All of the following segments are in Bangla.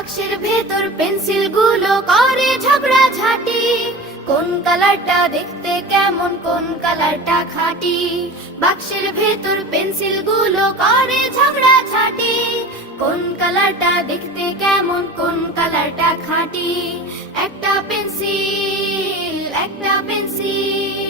বাক্সের ভেতর পেন্সিলগুলো করে ঝগড়া ঝাঁটি। কোন কালারটা দেখতে কেমন, কোন কালারটা খাঁটি। বাক্সের ভেতর পেন্সিলগুলো করে ঝগড়া ঝাঁটি। কোন কালারটা দেখতে কেমন, কোন কালারটা খাঁটি। একটা পেন্সিল একটা পেন্সিল।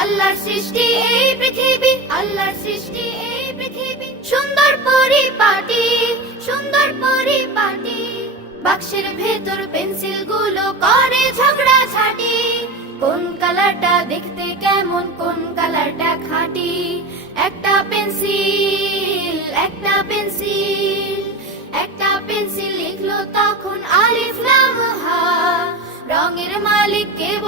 আল্লাহর সৃষ্টি এই পৃথিবী, আল্লাহর সৃষ্টি এই পৃথিবী। সুন্দর পরিপাটি সুন্দর পরিপাটি। বাক্সের ভেতর পেন্সিলগুলো করে ঝগড়া ছাটি কোন কালারটা দেখতে কেমন, কোন কালারটা খাঁটি। একটা পেন্সিল একটা পেন্সিল একটা পেন্সিল লিখলো তখন আলিফ লাম হা রঙের মালিক কেবল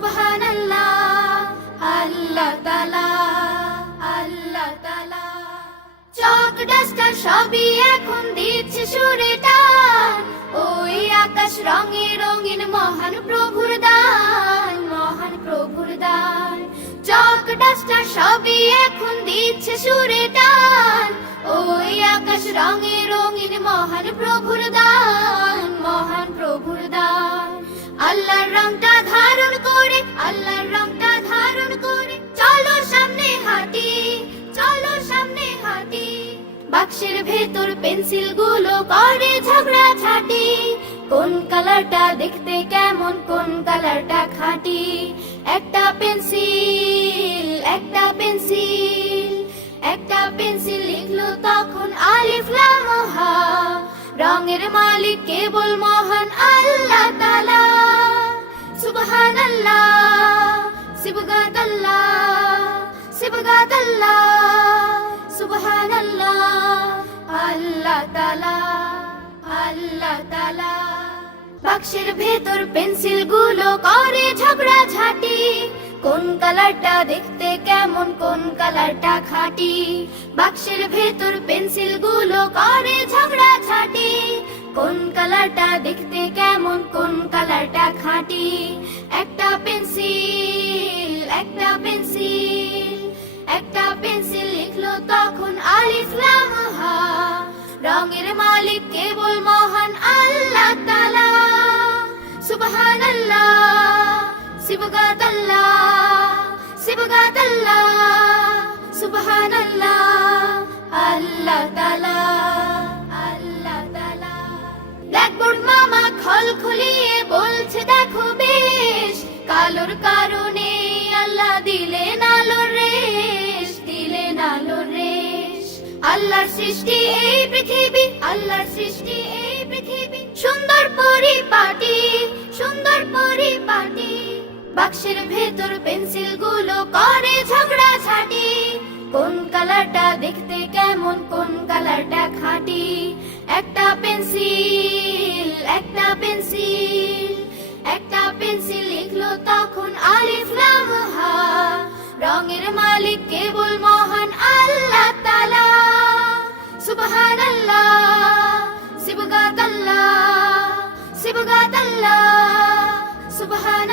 সুবহানাল্লাহ, আল্লাহ তাআলা, আল্লাহ চক ডাস্টার সবই এখন দিচ্ছে সুরে টান, ওই আকাশ রঙে রঙিন মহান প্রভুর দান, মহান প্রভুর দান। চক ডাস্টার সবই এখন দিচ্ছে সুরে টান, ওই আকাশ রঙে রঙিন মহান প্রভুর দান, মহান প্রভুর দান। আল্লাহর রংটা আল্লাহর রংটা চলো সামনে হাঁটি, চলো বাক্সের ভেতর পেন্সিলগুলো করে ঝগড়া ছাটি কোন কালারটা দেখতে কেমন, কোন কালারটা খাঁটি। একটা পেন্সিল একটা পেন্সিল একটা পেন্সিল লিখলো তখন আলিফ লাম রঙের মালিক কেবল মহান আল্লাহ আল্লাহ তাআলা আল্লাহ তাআলা বাক্সের ভেতর পেন্সিলগুলো করে ঝগড়া ঝাঁটি কোন কালারটা দেখতে কেমন কোন কালারটা খাঁটি বাক্সের ভেতর পেন্সিলগুলো করে ঝগড়া ঝাঁটি কোন কালারটা দেখতে কেমন কোন কালারটা খাঁটি একটা পেন্সিল ব্ল্যাকবোর্ড মামা খল খুলিয়ে বলছে বেশ, কালোর কারণে আল্লাহ রেশ আল্লাহর সৃষ্টি পৃথিবী, আল্লাহর সৃষ্টি পৃথিবী। সুন্দর সুন্দর বাক্সের ভেতর পেন্সিলগুলো করে ঝগড়া ছাটি কোন কালারটা দেখতে কেমন, কোন কালারটা খাঁটি? একটা পেন্সিল একটা পেন্সিল একটা পেন্সিল লিখলো তখন আলিফ লাম হা। রঙের মালিক কেবল মহান আল্লাহ তাআলা। সুবহানাল্লাহ সিবগাতাল্লাহ সিবগাতাল্লাহ সুবহান